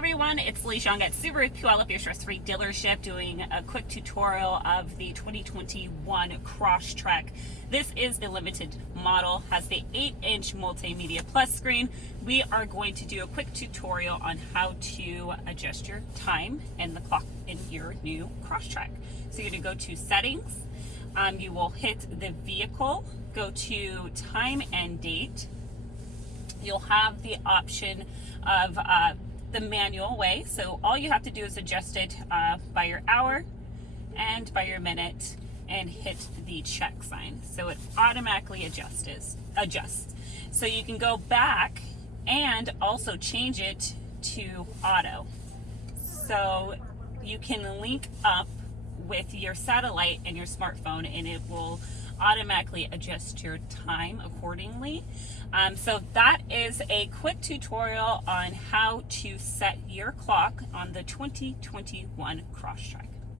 everyone, it's Lee Xiong at Subaru Puyallup, your stress-free dealership, doing a quick tutorial of the 2021 Crosstrek. This is the limited model, has the 8-inch multimedia plus screen. We are going to do a quick tutorial on how to adjust your time and the clock in your new Crosstrek. So you're going to go to settings, you will hit the vehicle, go to time and date. You'll have the option of the manual way, so all you have to do is adjust it by your hour and by your minute and hit the check sign, so it automatically adjusts. So you can go back and also change it to auto, so you can link up with your satellite and your smartphone and it will automatically adjust your time accordingly. So that is a quick tutorial on how to set your clock on the 2021 Crosstrek.